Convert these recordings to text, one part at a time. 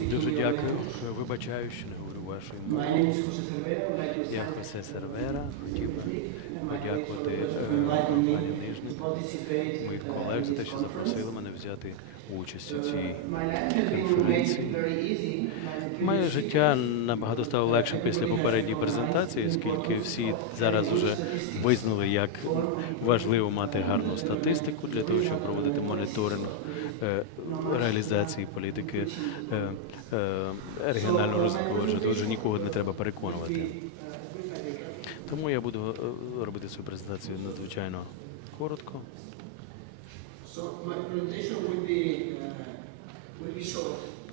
Дуже дякую. Вибачаю, що не говорю вашою мовою. Я Хосе Сервера хотів би подякувати е, пані Нижник, моїх колег за те, що запросили мене взяти участь у цій конференції. Моє життя набагато стало легшим після попередньої презентації, оскільки всі зараз вже визнали, як важливо мати гарну статистику для того, щоб проводити моніторинг реалізації політики е, е, регіонального розвитку. Вже тут вже нікого не треба переконувати. Тому я буду е, робити свою презентацію надзвичайно коротко.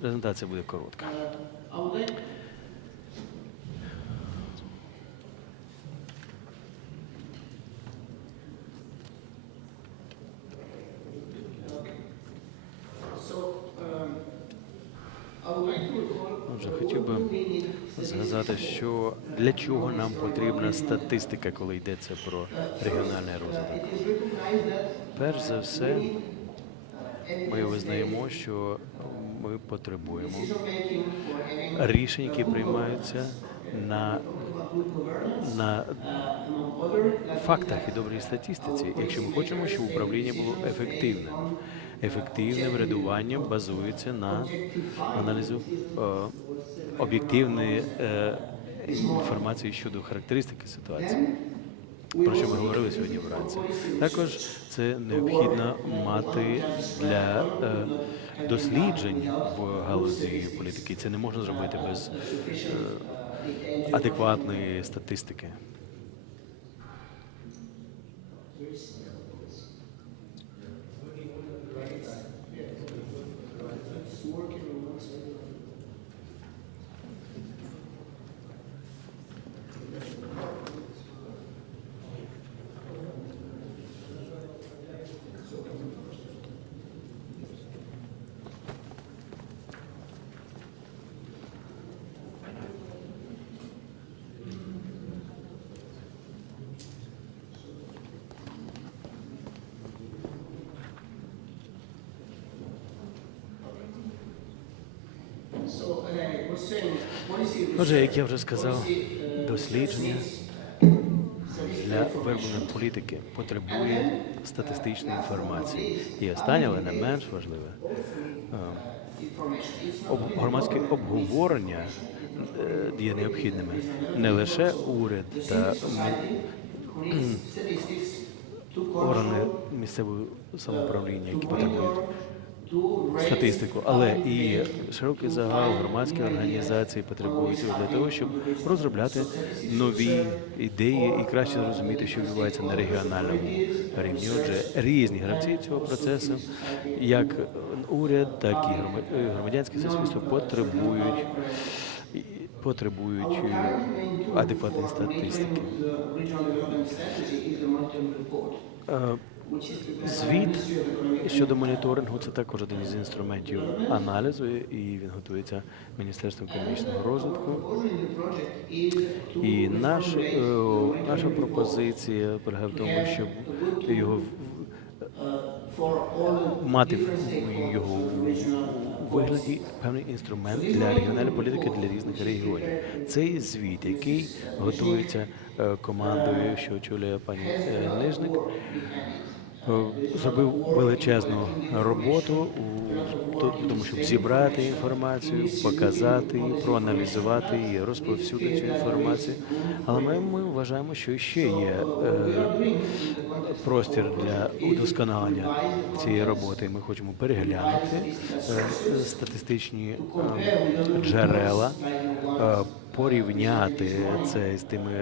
Презентація буде коротка. Що для чого нам потрібна статистика, коли йдеться про регіональний розвиток. Перш за все, ми визнаємо, що ми потребуємо рішень, які приймаються на, на фактах і добрій статистиці, якщо ми хочемо, щоб управління було ефективним. Ефективне врядування базується на аналізу е, об'єктивної е, інформації щодо характеристики ситуації. Про що ми говорили сьогодні вранці. Також це необхідно мати для е, досліджень в галузі політики. Це не можна зробити без е, адекватної статистики. Отже, як я вже сказав, дослідження для вироблення політики потребує статистичної інформації. І останнє, але не менш важливе, е, громадське обговорення е, є необхідними. Не лише уряд та органи місцевого самоуправління, які потребують статистику, але і широкий загал громадські організації потребують для того, щоб розробляти нові ідеї і краще зрозуміти, що відбувається на регіональному рівні. Отже, різні гравці цього процесу, як уряд, так і грома- е, громадянське суспільство потребують потребують е, адекватної статистики. Звіт щодо моніторингу це також один із інструментів аналізу, і він готується Міністерством економічного розвитку. І наш, е, наша пропозиція полягає в тому, щоб його мати його вигляді певний інструмент для регіональної політики для різних регіонів. Цей звіт, який готується е, командою, що очолює пані е, Нижник, зробив величезну роботу у тому, щоб зібрати інформацію, показати її, проаналізувати її, розповсюдити цю інформацію. Але ми, ми вважаємо, що ще є е, простір для удосконалення цієї роботи. Ми хочемо переглянути е, статистичні е, джерела, е, порівняти це з тими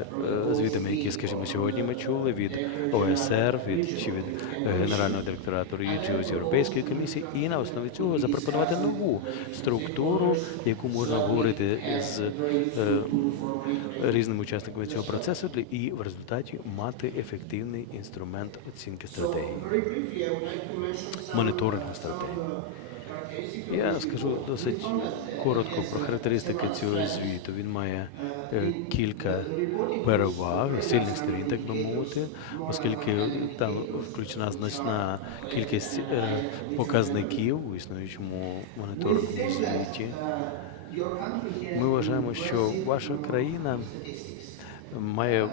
е, звітами, які, скажімо, сьогодні ми чули від ОСР, від чи від е, Генерального директорату РІДЖІО з Європейської комісії, і на основі цього запропонувати нову структуру, яку можна обговорити з е, різними учасниками цього процесу, і в результаті мати ефективний інструмент оцінки стратегії, моніторингу стратегії. Я скажу досить коротко про характеристики цього звіту. Він має е, кілька переваг, сильних сторін, так би мовити, оскільки там включена значна кількість е, показників у існуючому моніторинговому звіті. Ми вважаємо, що ваша країна має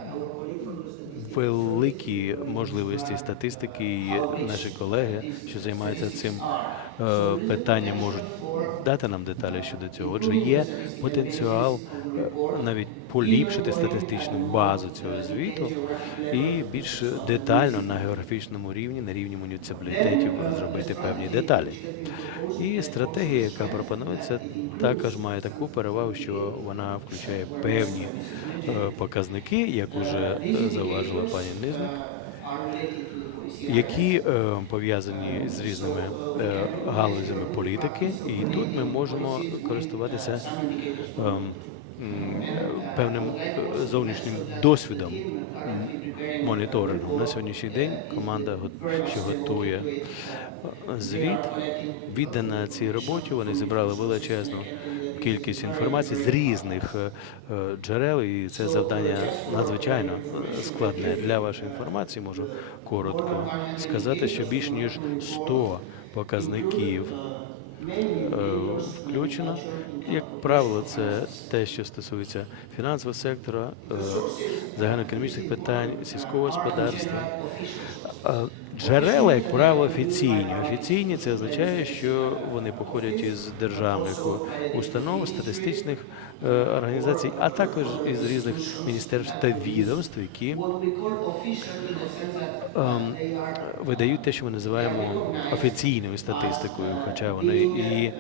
великі можливості статистики, і наші колеги, що займаються цим е, питанням, можуть дати нам деталі щодо цього. Отже, є потенціал е, навіть поліпшити статистичну базу цього звіту і більш детально на географічному рівні, на рівні муніципалітетів зробити певні деталі. І стратегія, яка пропонується, також має таку перевагу, що вона включає певні е, показники, як уже е, зауважила пані Низник, які е, пов'язані з різними е, галузями політики, і тут ми можемо користуватися м, певним е, зовнішнім досвідом моніторингу. На сьогоднішній день команда, що готує е, звіт, віддана цій роботі. Вони зібрали величезну кількість інформації з різних е, джерел, і це завдання надзвичайно складне. Для вашої інформації можу коротко сказати, що більш ніж 100 показників включено. Як правило, це те, що стосується фінансового сектора, е, загальноекономічних питань, сільського господарства. Джерела, як правило, офіційні. Офіційні це означає, що вони походять із державних установ, статистичних е, організацій, а також із різних міністерств та відомств, які ем, видають те, що ми називаємо офіційною статистикою, хоча вони і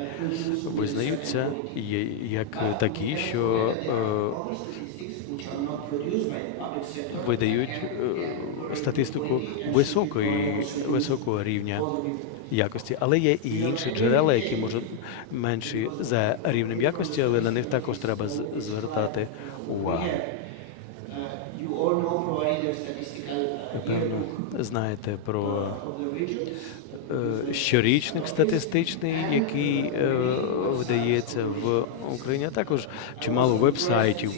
визнаються як такі, що е, видають е, статистику високої, високого рівня якості, але є і інші джерела, які можуть менші за рівнем якості, але на них також треба звертати увагу. Ви певно знаєте про е, щорічник статистичний, який е, видається в Україні, а також чимало веб-сайтів,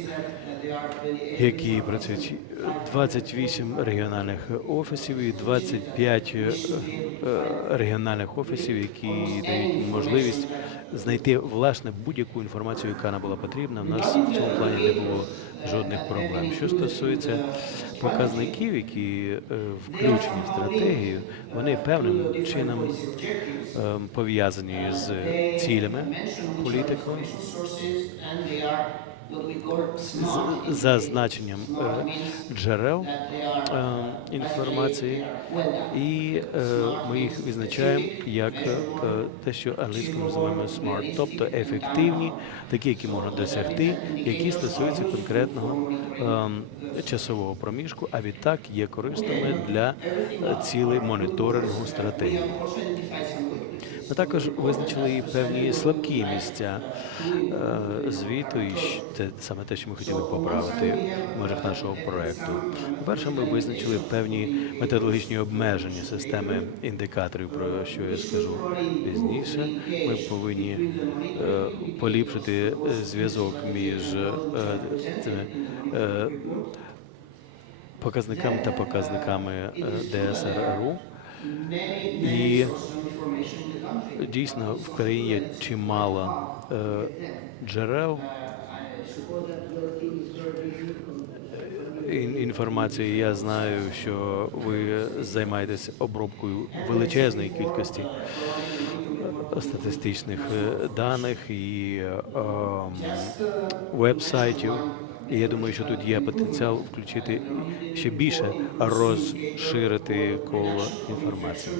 які працюють 28 регіональних офісів і 25 е, е, регіональних офісів, які дають можливість знайти власне будь-яку інформацію, яка нам була потрібна. У нас в цьому плані не було жодних проблем. Що стосується показників, які е, включені в стратегію, вони певним чином пов'язані з цілями політикою, Sources and they are what we call smart. з зазначенням е, джерел е, інформації, і е, ми їх відзначаємо як те, що англійською називаємо smart, тобто ефективні, такі, які можна досягти, які стосуються конкретного часового проміжку, а відтак є корисними для цілей моніторингу стратегії. Ми також визначили і певні слабкі місця е, звіту, і це саме те, що ми хотіли поправити в межах нашого проекту. По-перше, ми визначили певні методологічні обмеження системи індикаторів, про що я скажу пізніше. Ми повинні е, поліпшити зв'язок між е, цими показниками та показниками ДСРРУ. І дійсно в країні є чимало е, джерел ін- інформації. Я знаю, що ви займаєтесь обробкою величезної кількості е, статистичних е, даних і е, веб-сайтів. І я думаю, що тут є потенціал включити ще більше розширити коло інформації.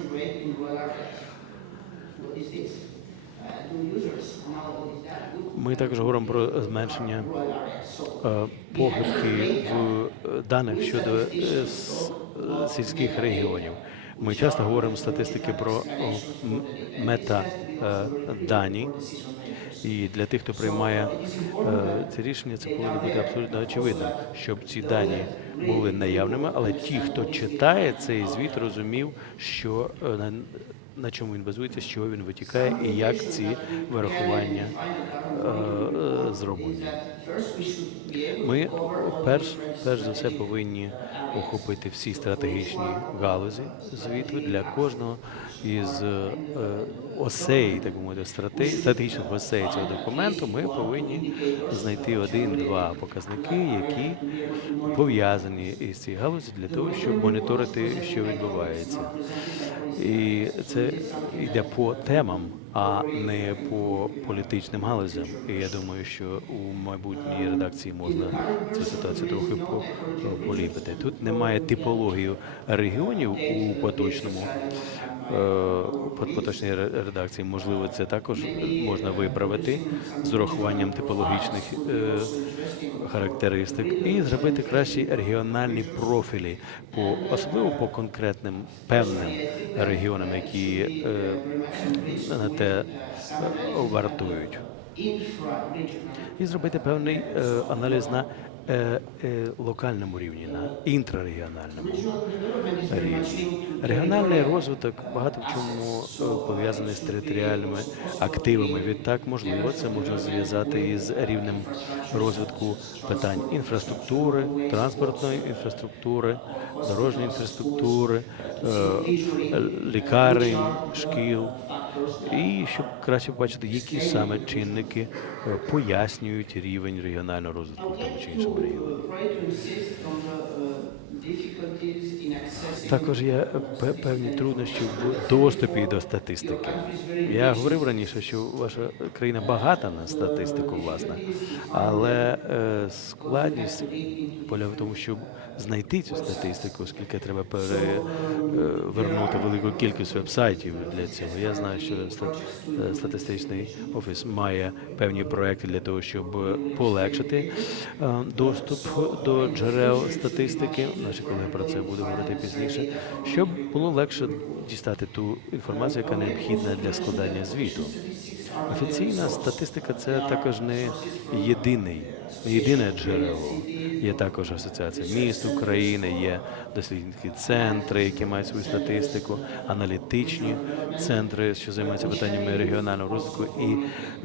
Ми також говоримо про зменшення е, похибки в е, даних щодо е, сільських регіонів. Ми часто говоримо статистики про о, м- метадані. І для тих, хто приймає е, це рішення, це повинно бути абсолютно очевидно, щоб ці дані були наявними, але ті, хто читає цей звіт, розумів, що е, на- чому він базується, з чого він витікає і як ці вирахування е, зроблені. Ми перш, перш за все повинні охопити всі стратегічні галузі звіту для кожного із е, осей, так би мовити, стратегічних осей цього документу. Ми повинні знайти один-два показники, які пов'язані із цією галузі для того, щоб моніторити, що відбувається. І це йде по темам, а не по політичним галузям. І я думаю, що у майбутній редакції можна цю ситуацію трохи по- поліпити. Тут немає типології регіонів у поточному е, по- поточній редакції. Можливо, це також можна виправити з урахуванням типологічних е, характеристик і зробити кращі регіональні профілі, по особливо по конкретним певним регіонам, які е, на те е, вартують. І зробити певний е, аналіз на е, е, локальному рівні, на інтрарегіональному рівні. Регіональний розвиток багато в чому е, пов'язаний з територіальними активами. Відтак, можливо, це можна зв'язати із рівнем розвитку питань інфраструктури, транспортної інфраструктури, дорожньої інфраструктури, е, лікарень, шкіл. І щоб краще побачити, які саме чинники е, пояснюють рівень регіонального розвитку в тому чи іншому регіоні. Також є певні труднощі в доступі до статистики. Я говорив раніше, що ваша країна багата на статистику, власне, але е, складність полягає в тому, щоб знайти цю статистику, оскільки треба перевернути велику кількість вебсайтів для цього. Я знаю, що е, статистичний офіс має певні проекти для того, щоб е, полегшити е, доступ до джерел статистики. Наші колеги про це будуть говорити пізніше, щоб було легше дістати ту інформацію, яка необхідна для складання звіту. Офіційна статистика це також не єдиний, єдине джерело. Є також асоціація міст України, є дослідницькі центри, які мають свою статистику, аналітичні центри, що займаються питаннями регіонального розвитку, і,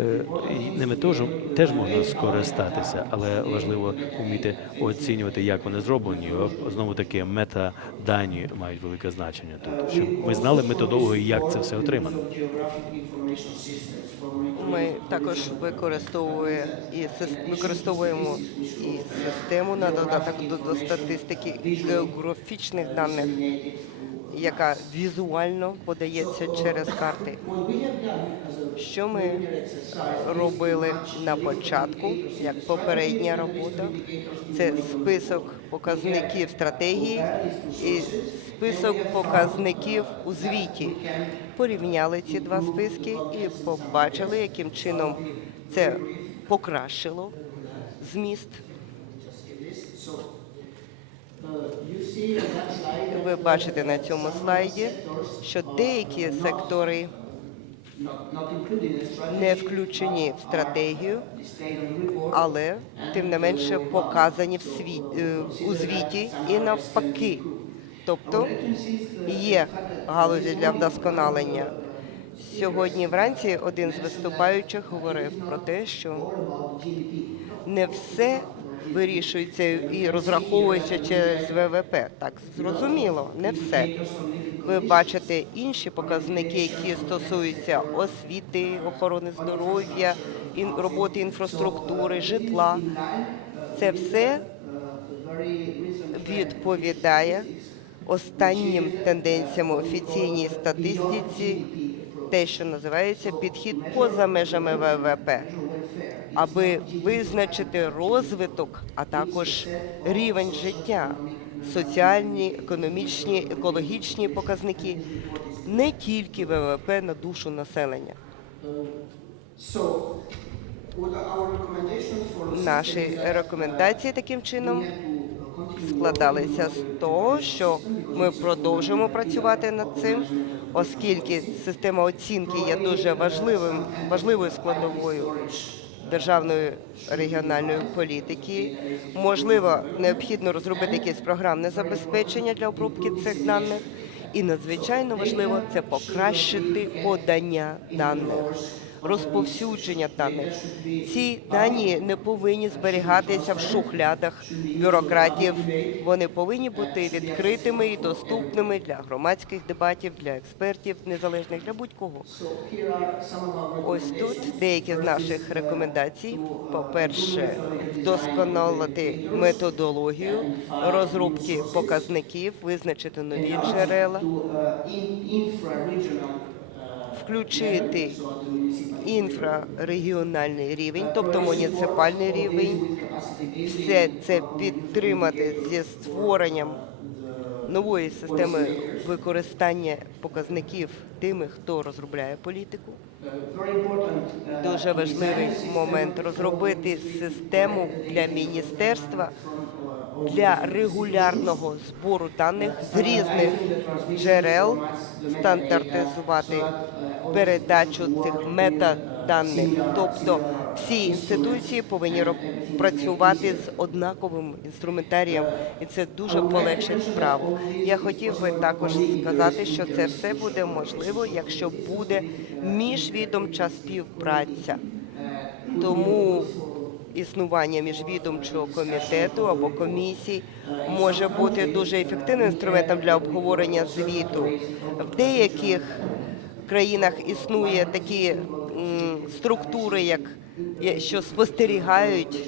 е, і ними теж, теж можна скористатися, але важливо вміти оцінювати, як вони зроблені. Знову таки, метадані мають велике значення тут, щоб ми знали методологію, як це все отримано. Ми також використовує і сис- використовуємо і систему на додаток до, статистики географічних даних, яка візуально подається через карти. Що ми робили на початку, як попередня робота, це список показників стратегії і список показників у звіті. Порівняли ці два списки і побачили, яким чином це покращило зміст. Ви бачите на цьому слайді, що деякі сектори не включені в стратегію, але тим не менше показані в світ, е, у звіті і навпаки. Тобто є галузі для вдосконалення. Сьогодні вранці один з виступаючих говорив про те, що не все вирішується і розраховується через ВВП. Так, зрозуміло, не все. Ви бачите інші показники, які стосуються освіти, охорони здоров'я, роботи інфраструктури, житла. Це все відповідає останнім тенденціям офіційній статистиці, те, що називається підхід поза межами ВВП, аби визначити розвиток, а також рівень життя, соціальні, економічні, екологічні показники, не тільки ВВП на душу населення. Наші рекомендації таким чином складалися з того, що ми продовжуємо працювати над цим, оскільки система оцінки є дуже важливим, важливою складовою державної регіональної політики. Можливо, необхідно розробити якесь програмне забезпечення для обробки цих даних. І надзвичайно важливо це покращити подання даних, розповсюдження даних. Ці дані не повинні зберігатися в шухлядах бюрократів. Вони повинні бути відкритими і доступними для громадських дебатів, для експертів незалежних, для будь-кого. Ось тут деякі з наших рекомендацій. По-перше, вдосконалити методологію розробки показників, визначити нові джерела, включити інфрарегіональний рівень, тобто муніципальний рівень. Все це підтримати зі створенням нової системи використання показників тими, хто розробляє політику. Дуже важливий момент розробити систему для міністерства для регулярного збору даних з різних джерел, стандартизувати передачу цих метаданих. Тобто всі інституції повинні працювати з однаковим інструментарієм, і це дуже полегшить справу. Я хотів би також сказати, що це все буде можливо, якщо буде міжвідомча співпраця. Тому існування міжвідомчого комітету або комісій може бути дуже ефективним інструментом для обговорення звіту. В деяких країнах існує такі структури, як що спостерігають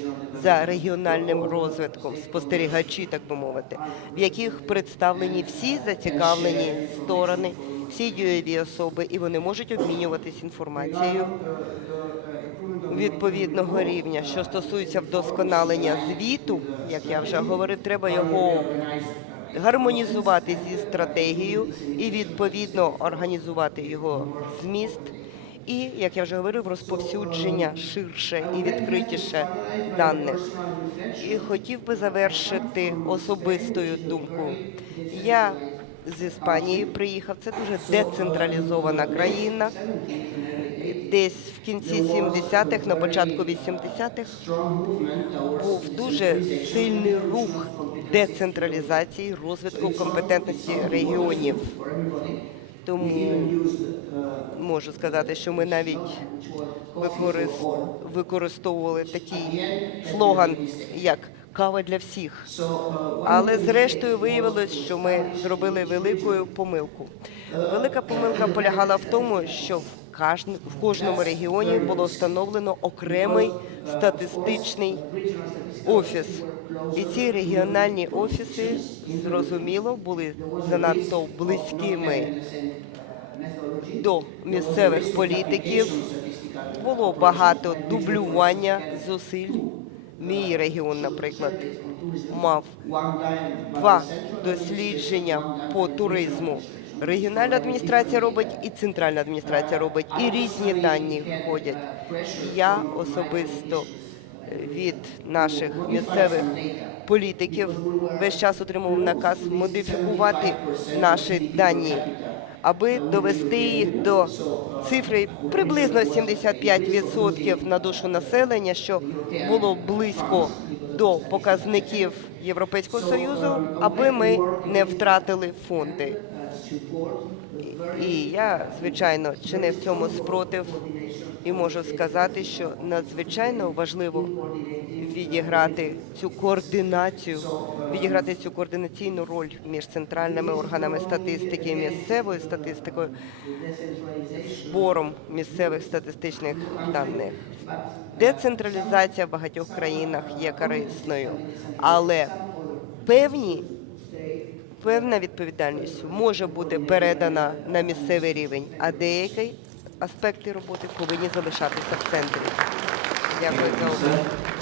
за регіональним розвитком, спостерігачі, так би мовити, в яких представлені всі зацікавлені сторони, всі дієві особи, і вони можуть обмінюватись інформацією відповідного рівня. Що стосується вдосконалення звіту, як я вже говорив, треба його гармонізувати зі стратегією і відповідно організувати його зміст. І, як я вже говорив, розповсюдження ширше і відкритіше даних. І хотів би завершити особистою думкою. Я з Іспанії приїхав. Це дуже децентралізована країна. Десь в кінці 70-х, на початку 80-х був дуже сильний рух децентралізації, розвитку компетентності регіонів. Тому можу сказати, що ми навіть використовували такий слоган, як кава для всіх. Але зрештою виявилось, що ми зробили велику помилку. Велика помилка полягала в тому, що в в кожному регіоні було встановлено окремий статистичний офіс. І ці регіональні офіси, зрозуміло, були занадто близькими до місцевих політиків. Було багато дублювання зусиль. Мій регіон, наприклад, мав два дослідження по туризму. Регіональна адміністрація робить і центральна адміністрація робить, і різні дані входять. Я особисто від наших місцевих політиків весь час отримував наказ модифікувати наші дані, аби довести їх до цифри приблизно 75% на душу населення, що було близько до показників Європейського союзу, аби ми не втратили фонди. І я, звичайно, чинив цьому спротив і можу сказати, що надзвичайно важливо відіграти цю координацію, відіграти цю координаційну роль між центральними органами статистики і місцевою статистикою, збором місцевих статистичних даних. Децентралізація в багатьох країнах є корисною, але певні певна відповідальність може бути передана на місцевий рівень, а деякі аспекти роботи повинні залишатися в центрі. Дякую за увагу.